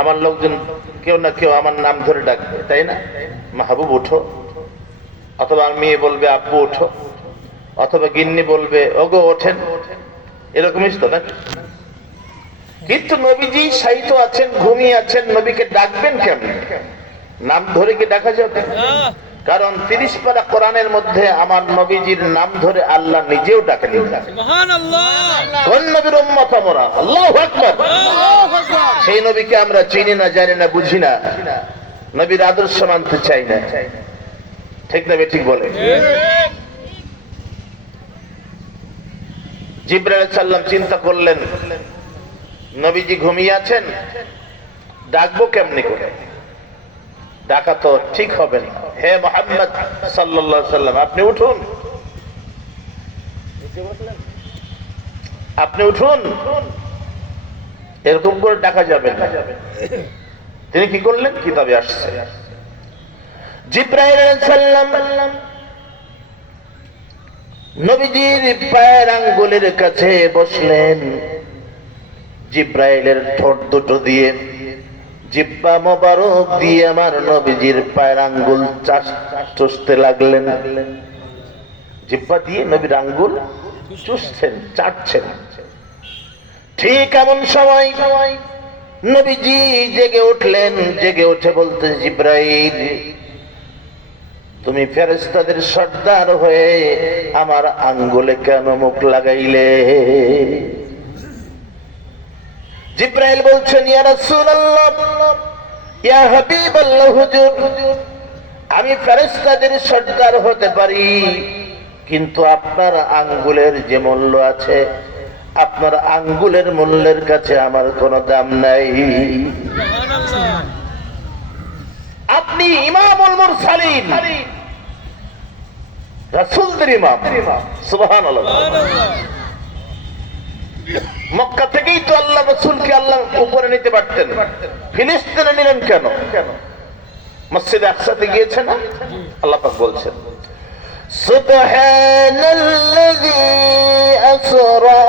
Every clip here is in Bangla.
আমার লোকজন কেউ না কেউ আমার নাম ধরে ডাকবে, তাই না? মাহবুব উঠো, অথবা মেয়ে বলবে আব্বু উঠো, অথবা গিন্নি বলবে ওগো ওঠেন, এরকমই তো নাকি? কিন্তু নবীজি শায়িত আছেন, ঘুমিয়ে আছেন, নবীকে ডাকবেন কেমন? নাম ধরে কি ডাকা যাবে? কারণ 30 পারা কোরআনের মধ্যে আমার নবীজির নাম ধরে আল্লাহ নিজেও ডাকেনি। কোন নবীর উম্মত আমরা? আল্লাহু আকবার। সেই নবীকে আমরা চিনি না, জানি না, বুঝি না, নবীর আদর্শ মানতে চাই না, ঠিক না? ঠিক বলে। জিবরাইল আলাইহিস সালাম চিন্তা করলেন, নবীজি ঘুমিয়ে আছেন, ডাকবো কেমনি করে? ডাকা তো ঠিক হবে না। হে মুহাম্মদ সাল্লাল্লাহু আলাইহি সাল্লাম, আপনি উঠুন, আপনি উঠুন, এরকম করে ডাকা যাবে না। তিনি কি করলেন? কিতাবে আসছে, জিবরাইল আলাইহিস সালাম নবীজির পায়ের আঙ্গুলের কাছে বসলেন, জিবরাইলের ঠোঁট দুটো দিয়ে, জিহ্বা মোবারক দিয়ে আমার নবীজির পায়ের আঙ্গুল চুষতে লাগলেন। জিহ্বা দিয়ে নবীর আঙ্গুল চুষছেন, চাটছেন। ঠিক এমন সময় নবীজি জেগে উঠলেন। জেগে উঠে বলতে, জিবরাইল, তুমি ফেরেশতাদের সর্দার হয়ে আমার আঙ্গুলে কেন মুখ লাগাইলে? জিবরাইল বলছেন, ইয়া রাসূলুল্লাহ, ইয়া হাবিবাল্লাহ, হুজুর, আমি ফেরেশতাদের সর্দার হতে পারি, কিন্তু আপনার আঙ্গুলের যে মূল্য আছে, আপনার আঙ্গুলের মূল্যের কাছে আমার কোনো দাম নাই। আপনি ইমামুল মুরসালিন, রাসূলদের ইমাম। সুবহানাল্লাহ। মক্কা থেকেই তো আল্লাহ রাসূলকে আল্লাহ উপরে নিতে পারতেন, ফিলিস্তিনে নিলেন কেন? মসজিদে আকসাতে গিয়েছেন না? আল্লাহ পাক বলছেন, সুবহানাল্লাযী আসরা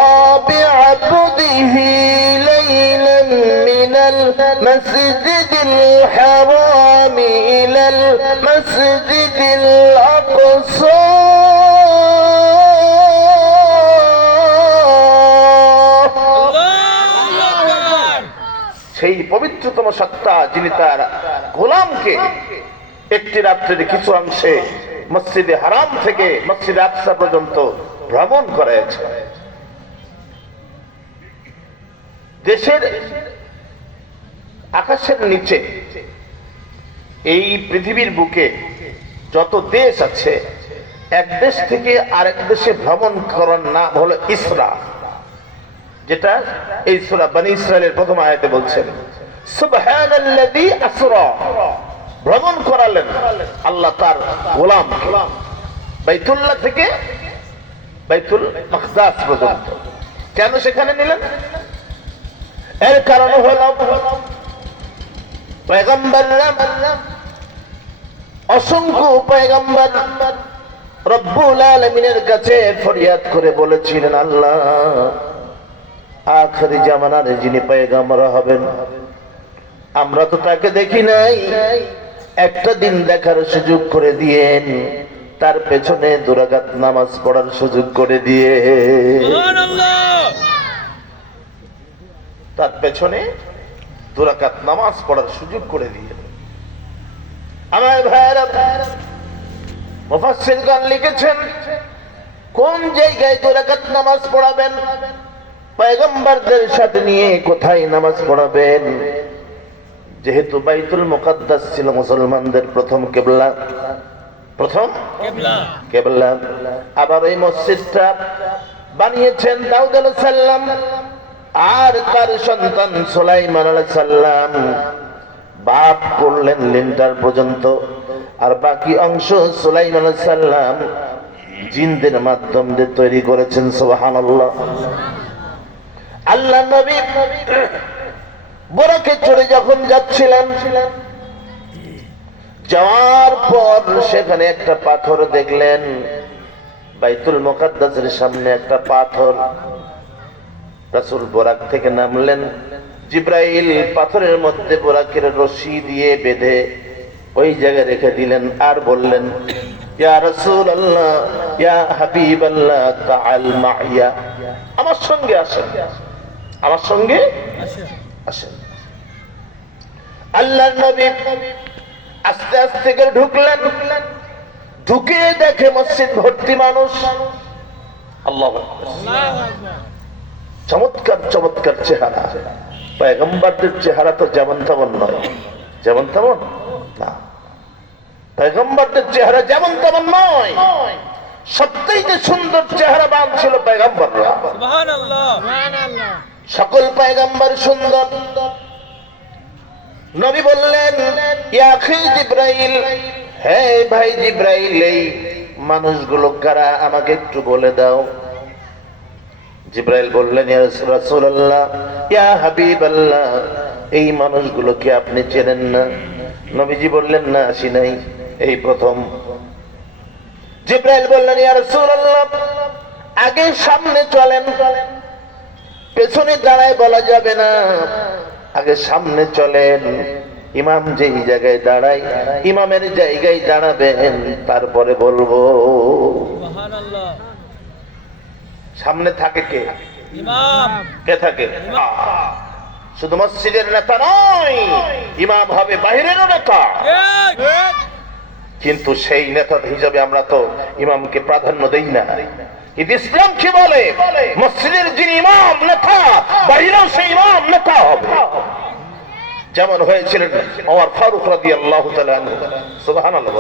বিআবদিহি লাইলান মিনাল মাসজিদিল হারাম ইলাল মাসজিদিল আকসা সেই পবিত্রতম সত্তা যিনি তার গোলামকে একটি রাত্রের কিছু অংশে মসজিদে হারাম থেকে মসজিদে আকসা পর্যন্ত ভ্রমণ করেছে। দেশের আকাশের নিচে এই পৃথিবীর বুকে যত দেশ আছে, এক দেশ থেকে আরেক দেশে ভ্রমণ করার নাম হলো ইসরা, যেটা এই সূরা বনী ইসরাইলের প্রথম আয়াতে বলছেন, সুবহানাল্লাযী আসরা, ভ্রমণ করালেন আল্লাহ তার গোলামকে বাইতুল্লাহ থেকে বাইতুল মাকদাস পর্যন্ত। কেন সেখানে নিলেন? এর কারণ হলো পয়গম্বররা, অসংখ্য পয়গম্বর রব্বুল আলামিনের কাছে ফরিয়াদ করে বলেছিলেন, আল্লাহ, আখিরি জামানার যিনি পয়গম্বর হবেন, আমরা তো তাকে দেখি নাই, একটা দিন দেখার সুযোগ করে দিয়েন, তার পেছনে 2 রাকাত নামাজ পড়ার সুযোগ করে দিয়ে, তার পেছনে 2 রাকাত নামাজ পড়ার সুযোগ করে দিয়ে। আমার ভাইরা, মুফাসসিরগণ লিখেছেন, কোন জায়গায় 2 রাকাত নামাজ পড়াবেন, পয়গম্বরদের সাথে নিয়ে কোথায় নামাজ পড়াবেন? যেহেতু বাইতুল মুকাদ্দাস ছিল মুসলমানদের প্রথম কিবলা, প্রথম কিবলা। আবার এই মসজিদটা বানিয়েছেন দাউদ আলাইহিস সালাম আর তার সন্তান সুলাইমান আলাইহিস সালাম। বাপ করলেন লিন্টার পর্যন্ত, আর বাকি অংশ সুলাইমান আলাইহিস সালাম জিনদের মাধ্যমে তৈরি করেছেন। সুবহানাল্লাহ। আল্লাহ নবী বোরাকে চড়ে যখন যাচ্ছিলেন, যাওয়ার পর সেখানে একটা পাথর দেখলেন, বাইতুল মুকাদ্দাসের সামনে একটা পাথর। রাসূল বোরাক থেকে নামলেন, জিব্রাইল পাথরের মধ্যে বোরাকের রশি দিয়ে বেঁধে ওই জায়গায় রেখে দিলেন আর বললেন, ইয়া রাসূলুল্লাহ, ইয়া হাবিবাল্লাহ, তাআল মাইয়া, আমার সঙ্গে আসেন, আমার সঙ্গে আসেন। আল্লাহর নবী আস্তে আস্তে করে ঢুকলেন, ঢুকে দেখে মসজিদ ভর্তি মানুষ। আল্লাহু আকবার। চমৎকার চমৎকার চেহারা। পয়গম্বরদের চেহারা তো যেমন তেমন নয়, যেমন তেমন না। পয়গম্বরদের চেহারা যেমন তেমন নয়, সবচেয়ে সুন্দর চেহারাবান ছিল পয়গম্বররা। সুবহানাল্লাহ, সুবহানাল্লাহ। সকল পয়গম্বর সুন্দর। নবী বললেন, ইয়া আখি জিব্রাইল, হে ভাই জিব্রাইল, এই মানুষগুলো কারা আমাকে একটু বলে দাও। জিব্রাইল বললেন, ইয়া রাসূলুল্লাহ, ইয়া হাবিবাল্লাহ, এই মানুষগুলোকে আপনি চেনেন না? নবীজি বললেন, না, আসি নাই, এই প্রথম। জিব্রাইল বললেন, ইয়া রাসূলুল্লাহ, আগে সামনে চলেন, পেছনে দাঁড়ায় বলা যাবে না, আগে সামনে চলেন। ইমাম যেই জায়গায় দাঁড়ায় ইমামের জায়গায় দাঁড়াবেন, তারপরে বলবো। সুবহানাল্লাহ। সামনে থাকে কে? ইমাম। কে থাকে? শুধু মসজিদের নেতা নয়, ইমাম হবে বাহিরেরও নেতা। কিন্তু সেই নেতা হিসাবে আমরা তো ইমামকে প্রাধান্য দেই না। কিন্তু ইসলাম কি বলে? মসজিদের যিনি ইমাম নেতা, বাহিরেও সেই ইমাম নেতা হবে। যেমন হয়েছিলেন ওমর ফারুক রাদিয়াল্লাহু তাআলা আনহু। সুবহানাল্লাহ।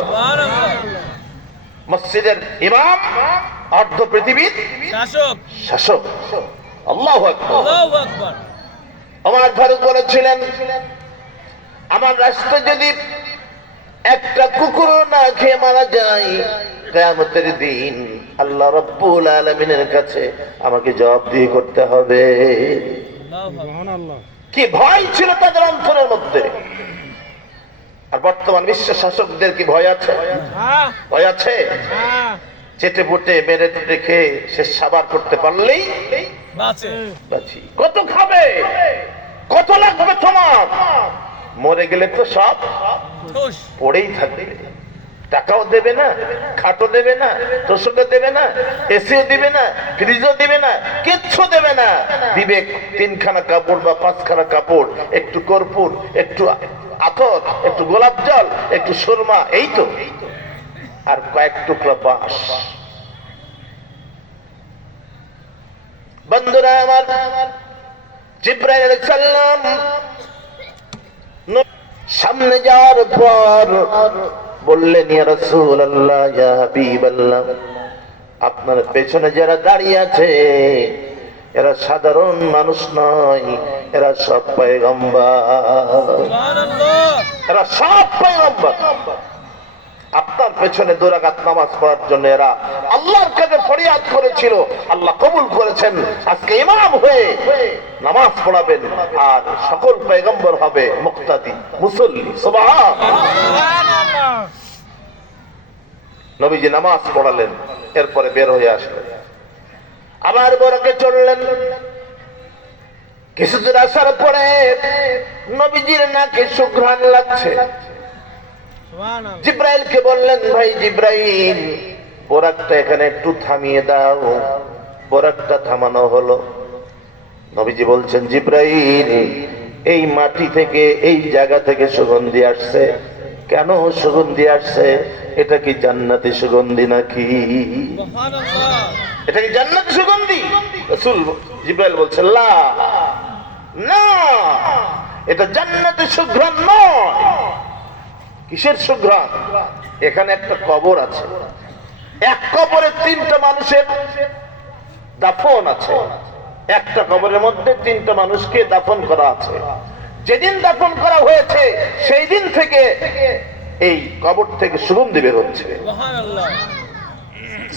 মসজিদের ইমাম, অর্ধ পৃথিবীর শাসক। শাসক। আল্লাহু আকবার, আল্লাহু আকবার। ওমর ফারুক বলেছিলেন, আমার রাষ্ট্রে যদি একটা কুকুর না খেয়ে মারা যায়, কিয়ামতের দিন আল্লাহ রাব্বুল আলামিনের কাছে আমাকে জবাবদিহি করতে হবে। সুবহানাল্লাহ। কি ভয় ছিল তাদের অন্তরের মধ্যে। আর বর্তমান বিশ্ব শাসকদের কি ভয় আছে? ভয় আছে? চেটে পুটে মেরে রেখে সে সাবার করতে পারলেই বাঁচি। কত খাবে, কত লাগবে তোমার, মরে গেলে তো সব পড়েই থাকবে। টাকাও দেবে না, খাটও দেবে না, তোষকও দেবে না, এসিও দিবে না, ফ্রিজও দিবে না, কিচ্ছু দেবে না। দিবে 3খানা কাপড় বা 5খানা কাপড়, একটু কর্পূর, একটু আতর, একটু গোলাপ জল, একটু সুরমা, এই তো, আর কয়েক টুকরা বাঁশ। বন্ধুরা আমার, জিবরাইল আলাইহিস সালাম সামনে যাওয়ার পর বললেন, ইয়া রাসূলুল্লাহ, ইয়া হাবিবাল্লাহ, আপনার পেছনে যারা দাঁড়িয়ে আছে এরা সাধারণ মানুষ নয়, এরা সব পয়গম্বর। সুবহানাল্লাহ। এরা সব পয়গম্বর। আপনার পেছনে 2 রাকাত নামাজ পড়ার জন্য এরা আল্লাহর কাছে ফরিয়াদ করেছিল, আল্লাহ কবুল করেছেন। আজকে ইমাম হয়ে নামাজ পড়াবেন, আর সকল পয়গম্বর হবে মুক্তাদি, মুসল্লি। সুবহানাল্লাহ। নবীজি নামাজ পড়ালেন, এরপরে বের হয়ে আসলেন, আবার বরকে চললেন। কিছুদূর আসার পরে নবীজির নাকে সুঘ্রাণ লাগছে। জিব্রাইলকে বললেন, ভাই জিব্রাইল, বোরাকটা এখানে একটু থামিয়ে দাও। বোরাকটা থামানো হলো। নবীজি বলছেন, জিব্রাইল, এই মাটি থেকে, এই জায়গা থেকে সুগন্ধি আসছে। কেন সুগন্ধি আসছে? এটা কি জান্নাতি সুগন্ধি নাকি? এটা কি জান্নাতি সুগন্ধি? রাসূল জিব্রাইল বলছেন, না, এটা জান্নাতি সুঘ্রাণ নয়। কিসের সুঘ্রাণ? এখানে একটা কবর আছে, এক কবরে 3টা মানুষের দাফন আছে। একটা কবরের মধ্যে 3টা মানুষকে দাফন করা আছে। যেদিন দাফন করা হয়েছে সেই দিন থেকে এই কবর থেকে সুগন্ধি বের হচ্ছে। সুবহানাল্লাহ,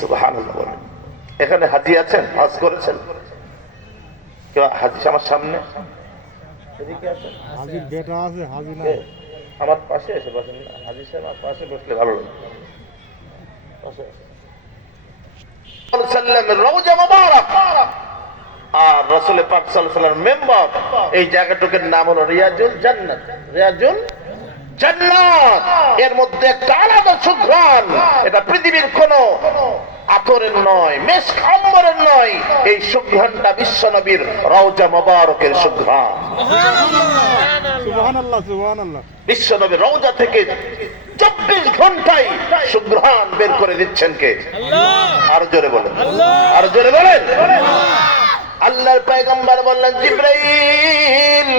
সুবহানাল্লাহ। এখানে হাজি আছেন, হজ করেছেন কেউ? হাজি আমার সামনে, এদিকে আছেন। হাজির বেটা আছে, হাজি না, আমার পাশে এসে বসেন। হাজি সাহেব আমার পাশে বসলে ভালো লাগে। রওজা মুবারাক, আর রাসূল পাক সাল্লাল্লাহু আলাইহি ওয়াসাল্লাম মেম্বার, এই জায়গাটুকুর নাম হলো রিয়াজুল জান্নাত। রিয়াজুল জান্নাত, এর মধ্যে একটা আলাদা সুঘ্রাণ, এটা পৃথিবীর কোন আতরের নয়, মেশক আম্বরের নয়, এই সুঘ্রাণটা বিশ্ব নবীর রওজা মোবারকের সুঘ্রাণ। সুবহানাল্লাহ, সুবহানাল্লাহ। বিশ্ব নবীর রওজা থেকে 24 ঘন্টায় সুঘ্রাণ বের করে দিচ্ছেন কে? আরো জোরে বলেন, আরো জোরে বলেন। আল্লাহর পয়গম্বর বললেন, জিবরাইল,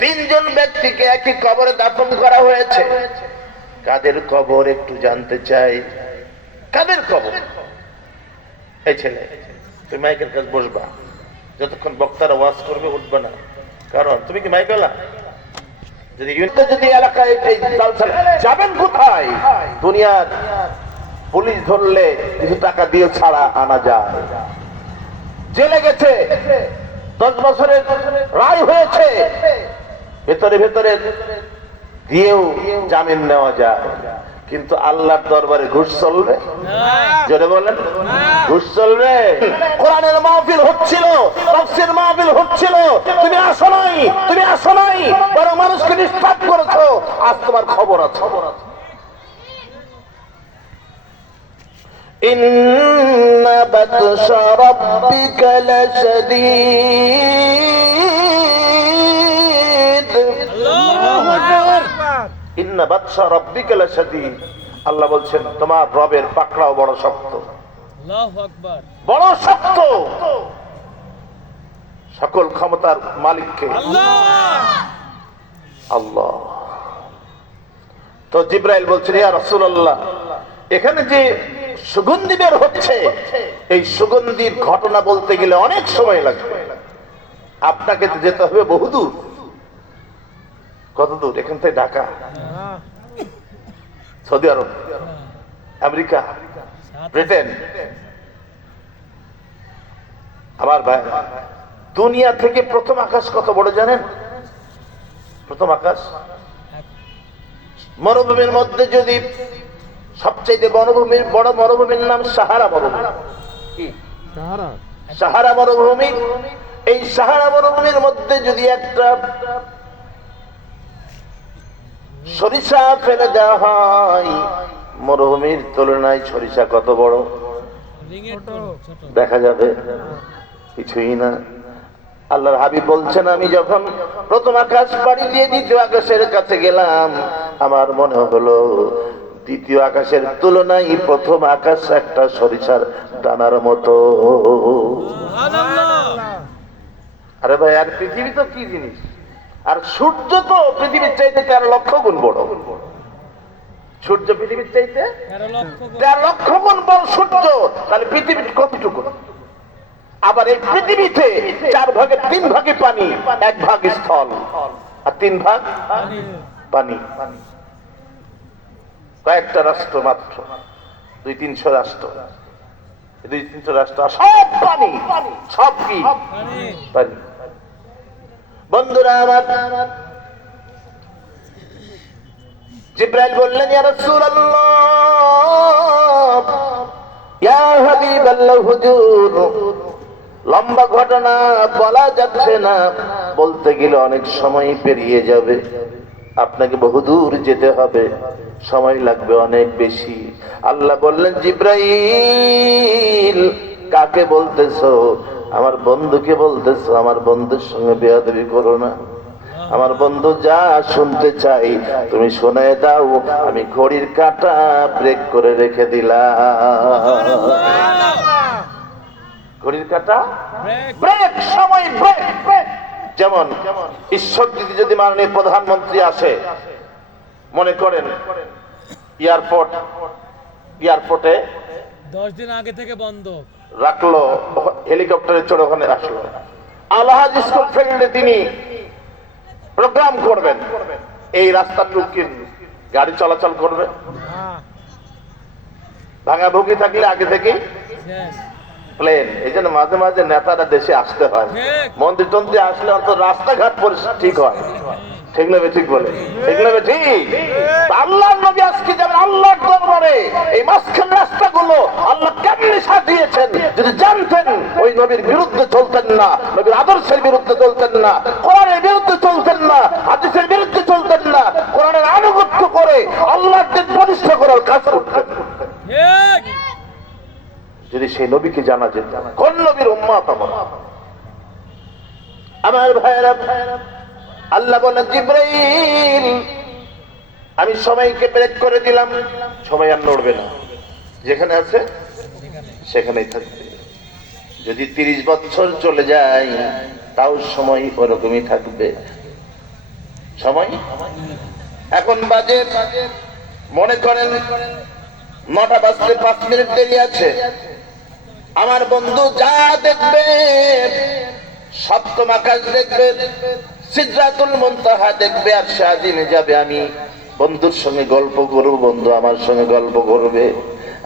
3 জন ব্যক্তিকে একই কবরে দাফন করা হয়েছে। কাদের কবর একটু জানতে চাই? কাদের কবর? এই ছেলে, তুমি মাইকের কাছে বসবা, যতক্ষণ বক্তারা ওয়াজ করবে উঠবে না, কারণ তুমি কি মাইকওয়ালা? যদি এলাকায় যাবেন কোথায়? দুনিয়ার পুলিশ ধরলে কিছু টাকা দিয়ে ছাড়া আনা যায়। জেলে গেছে, 10 বছরের রায় হয়েছে, ভেতরে ভেতরে দিয়েও জামিন নেওয়া যায়। কিন্তু আল্লাহর দরবারে ঘুষ চলবে? জোরে বলেন, ঘুষ চলবে? কোরআনের মাহফিল হচ্ছিল, তাফসীর মাহফিল হচ্ছিল, তুমি আসো নাই, তুমি আসো নাই, বরং মানুষকে ডিস্টার্ব করেছো। আজ তোমার খবর আছে। ইন্না বাতশা রাব্বিকা লাশাদীদ। আল্লাহু আকবার। ইন্না বাতশা রাব্বিকা লাশাদীদ। আল্লাহ বলছেন তোমার রবের পাকড়াও বড় শক্ত। আল্লাহু আকবার। বড় শক্ত। সকল ক্ষমতার মালিককে আল্লাহ। আল্লাহ। তো জিবরাইল বলছেন, ইয়া রাসূলুল্লাহ, এখানে যে সুগন্ধি বের হচ্ছে, এই সুগন্ধির ঘটনা বলতে গেলে অনেক সময় লাগবে। আপনাকে তো যেতে হবে বহুদূর। কত দূর? এখান থেকে ঢাকা, সৌদি আরব, আমেরিকা, ব্রিটেন। আমার ভাই, দুনিয়া থেকে প্রথম আকাশ কত বড় জানেন? প্রথম আকাশ মরুভূমির মধ্যে, যদি সবচেয়ে বড় মরুভূমির নাম সাহারা মরুভূমি। কি? সাহারা মরুভূমি। এই সাহারা মরুভূমির মধ্যে যদি একটা সরিষা ফেলে দেওয়া হয়, মরুভূমির তুলনায় সরিষা কত বড় দেখা যাবে? কিছুই না। আল্লাহর হাবিব বলছেন, আমি যখন প্রথম আকাশ পাড়ি দিয়ে দ্বিতীয় আকাশের কাছে গেলাম, আমার মনে হলো দ্বিতীয় আকাশের তুলনায় প্রথম আকাশ একটা সরিষার দানার মতো। আরে ভাই, আর পৃথিবী তো কি জিনিস! আর সূর্য তো পৃথিবীর চাইতে 13 লক্ষ গুণ বড়। সূর্য পৃথিবীর চাইতে 13 লক্ষ গুণ বড় সূর্য। তাহলে পৃথিবীর কতটুকু? আবার এই পৃথিবীতে 4 ভাগের 3 ভাগে পানি, 1 ভাগ স্থল, আর 3 ভাগ পানি। কয়েকটা রাষ্ট্র মাত্র, 200-300 রাষ্ট্র, 200-300 রাষ্ট্র, সব পানি। সব কি? পানি। বন্ধুরা আমার, জিবরাইল বললেন, ইয়া রাসূলুল্লাহ, ইয়া হাবিবাল্লাহ, হুজুর, লম্বা ঘটনা বলা যাচ্ছে না, বলতে গেলে অনেক সময় পেরিয়ে যাবে, আপনাকে বহুদূর যেতে হবে, সময় লাগবে অনেক বেশি। আল্লাহ বললেন, জিবরাইল, কাকে বলতেছো? আমার বন্ধুকে বলতেছো। আমার বন্ধুর সঙ্গে বেয়াদবি করো না। আমার বন্ধু যা শুনতে চাই তুমি শোনায় দাও। আমি ঘড়ির কাঁটা ব্রেক করে রেখে দিলাম। ঘড়ির কাঁটা ব্রেক, সময় ব্রেক। যেমন ঈশ্বর যদি মাননীয় প্রধানমন্ত্রী আসে, মনে করেন এয়ারপোর্টে 10 দিন আগে থেকে বন্ধ রাখলো, হেলিকপ্টারে চড়ে ওখানে আসলো, আলহাজ স্কুল ফিল্ডে তিনি প্রোগ্রাম করবেন, এই রাস্তাটুকু গাড়ি চলাচল করবে? ভাঙাভুগি থাকলে আগে থেকে প্লেন। এই জন্য মাঝে মাঝে নেতারা দেশে আসতে হয়, ঠিক। মন্ত্রী টন্ত্রী আসলে অন্তত রাস্তাঘাট পরিষ্কার ঠিক হয়। ঠিক না ঠিক বলে? ঠিক না ঠিক? আল্লাহ নবী আজকে যেমন আল্লাহর দরবারে এই মাঝখান রাস্তাগুলো আল্লাহ কেমনি সাজিয়েছেন, যদি জানতেন ওই নবীর বিরুদ্ধে চলতেন না, নবীর আদর্শের বিরুদ্ধে চলতেন না, কোরআনের বিরুদ্ধে চলতেন না, হাদিসের বিরুদ্ধে চলতেন না, কোরআনের আনুগত্য করে আল্লাহর দিন প্রতিষ্ঠা করার কাজ করতেন। ঠিক। যদি সেই নবীকে জানা যেত, কোন নবীর উম্মত আমরা? আমার ভাইরা, আল্লাহ বলেন জিবরাইল আমি সময়কে ব্রেক করে দিলাম, সময় আর নড়বে না, যেখানে আছে সেখানেই থাকবে। যদি 30 বছর চলে যায় তাও সময় ওরকমই থাকবে। সময় এখন বাজে, মনে করেন 9টা বাজতে 5 মিনিট দেরি আছে। আমার বন্ধু যা দেখবে, সপ্তম আকাশ দেখবে, সিদরাতুল মুনতাহা দেখবে, আর শাহজিনে যাবে। আমি বন্ধুর সঙ্গে গল্প করব, বন্ধু আমার সঙ্গে গল্প করবে।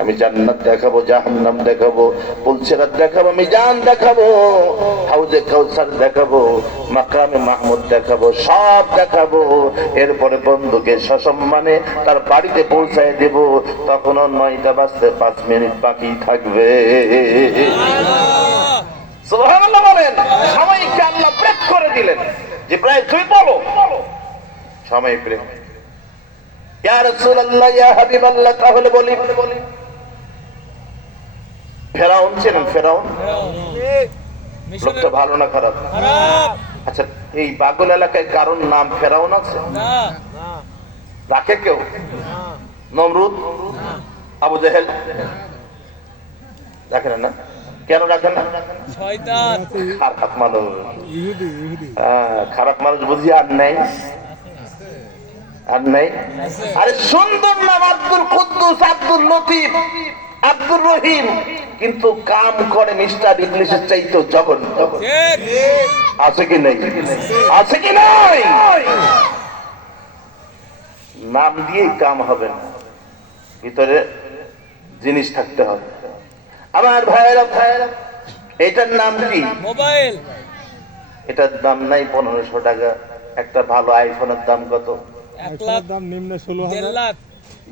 আমি জান্নাত দেখাবো, জাহান্নাম দেখাবো, পুলসিরাত দেখাবো, মিজান দেখাবো, হাউজে কাউসার দেখাবো, মাকামে মাহমুদ দেখাবো, সব দেখাবো। এরপরে বন্ধুকে সসম্মানে তার বাড়িতে পৌঁছায় দেব। তখনও 9টা বাজতে 5 মিনিট বাকি থাকবে। সুবহানাল্লাহ বলেন। সময়কে আল্লাহ ব্রেক করে দিলেন, যে প্রায় তুই বলো সময় ব্রেক। ইয়া রাসূলুল্লাহ, ইয়া হাবিবাল্লাহ, তাহলে বলি ফেরাউন ছিলেন, ফেরাউন লোকটা ভালো না খারাপ? খারাপ। আচ্ছা, এই বাগল এলাকায় কারণ নাম ফেরাউন আছে? না। রাখে কেউ? নমরুদ, আবু জেহেল রাখেন না? কেন রাখেন না? শয়তান। খারাপ মানুষ, খারাপ মানুষ বুঝি আর নেই, আর নেই। আরে সুন্দর নাম আব্দুল কুদ্দুস, আব্দুল লতিফ, আব্দুর রহিম, কিন্তু কাম করে মিস্টার ইংলিশের চাইতেও জঘন্য। ঠিক। আছে কি নেই? আছে কি নাই? নাম দিয়েই কাম হবে না, ভিতরে জিনিস থাকতে হবে। আমার ভাইয়েরা, এটার নাম কি? মোবাইল। এটার দাম নাই 1500 টাকা। একটা ভালো আইফোনের দাম কত? 1 লাখ, দাম নিম্ন 1.5 লাখ।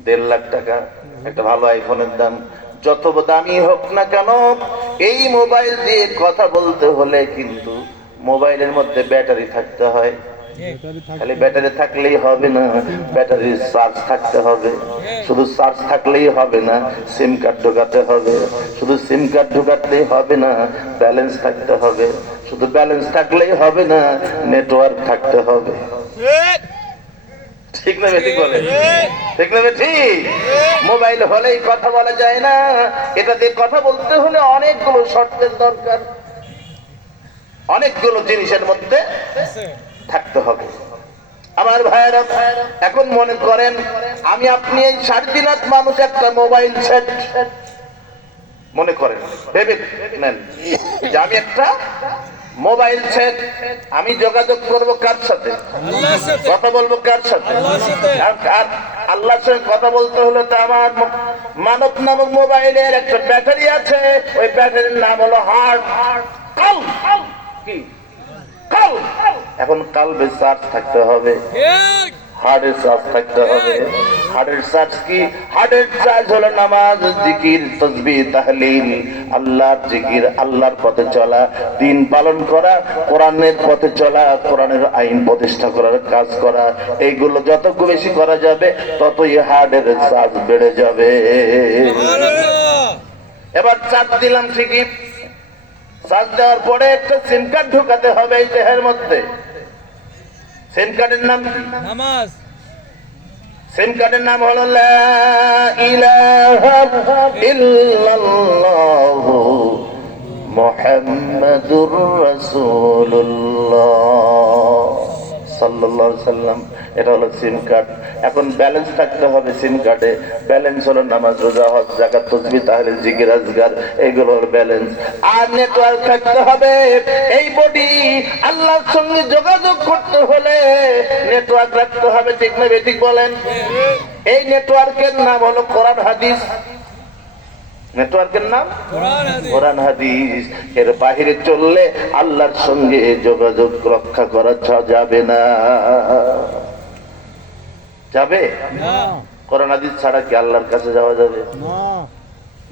1.5 লাখ টাকা একটা ভালো আইফোনের দাম। যত দামি হোক না কেন, এই মোবাইল দিয়ে কথা বলতে হলে কিন্তু মোবাইলের মধ্যে ব্যাটারি থাকতে হয়। খালি ব্যাটারি থাকলেই হবে না, ব্যাটারির চার্জ থাকতে হবে। শুধু চার্জ থাকলেই হবে না, সিম কার্ড ঢোকাতে হবে। শুধু সিম কার্ড ঢোকাতেই হবে না, ব্যালেন্স থাকতে হবে। শুধু ব্যালেন্স থাকলেই হবে না, নেটওয়ার্ক থাকতে হবে। ঠিক না ঠিক বলে? ঠিক না ঠিক? মোবাইল হলেই কথা বলা যায় না, এটা দিয়ে কথা বলতে হলে অনেকগুলো শর্তের দরকার, অনেকগুলো জিনিসের মধ্যে আছে। থাকতে হবে। আমার ভাইয়েরা, এখন মনে করেন আমি আপনি এই 3.5 লাখ মানুষ একটা মোবাইল সেট মনে করেন, ভেবে নেন যে আমি একটা মোবাইল সেট, আমি যোগাযোগ করব কার সাথে? আল্লাহর সাথে। কথা বলবো কার সাথে? আল্লাহর সাথে। আর আল্লাহর সাথে কথা বলতে হলে তো আমার মানব নামক মোবাইলের একটা ব্যাটারি আছে, ওই ব্যাটারির নাম হলো হার্ট। কাল কি কাল, এখন কালবে চার্জ থাকতে হবে, ঠিক। হার্টের চার্জ থাকতে হবে। হার্টের চার্জ কি? হার্টের চার্জ হলো নামাজ, জিকির, তাসবিহ, তাহলিল, আল্লাহর জিকির, আল্লাহর পথে চলা, দিন পালন করা, কোরআনের পথে চলা, কোরআনের আইন প্রতিষ্ঠা করার কাজ করা। এইগুলো যত বেশি করা যাবে ততই হার্টের চার্জ বেড়ে যাবে। সুবহানাল্লাহ। এবার চার্জ দিলাম ঠিকই, চার্জ দেওয়ার পরে একটা সিম কার্ড ঢোকাতে হবে এই দেহের মধ্যে। সিম কার্ডের নাম কি? নামাজ। সিম কার্ডের নাম হলো লা ইলাহা ইল্লাল্লাহ মুহাম্মাদুর রাসূলুল্লাহ সাল্লাল্লাহু আলাইহি সাল্লাম। এটা হলো সিম কার্ড। এখন ব্যালেন্স থাকতে হবে সিম কার্ডে। ব্যালেন্স হলো নামাজ, রোজা, হজ, যাকাত, তাসবিহ, তাহলিল, জিকির, আজকার, এইগুলো হলো ব্যালেন্স। আর নেটওয়ার্ক থাকতে হবে। এই বডি আল্লাহর সঙ্গে যোগাযোগ করতে হলে নেটওয়ার্ক রাখতে হবে। ঠিক না ঠিক বলেন? এই নেটওয়ার্কের নাম হলো কোরআন হাদিস। নেটওয়ার্কের নাম কোরআন হাদিস কোরআন হাদিস। এর বাহিরে চললে আল্লাহর সঙ্গে যোগাযোগ রক্ষা করা যাবে না। যাবে? না কোরআন হাদিস ছাড়া কি আল্লাহর কাছে যাওয়া যাবে?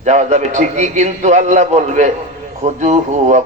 যাওয়া যাবে ঠিকই, কিন্তু আল্লাহ বলবে খুযুহু ওয়া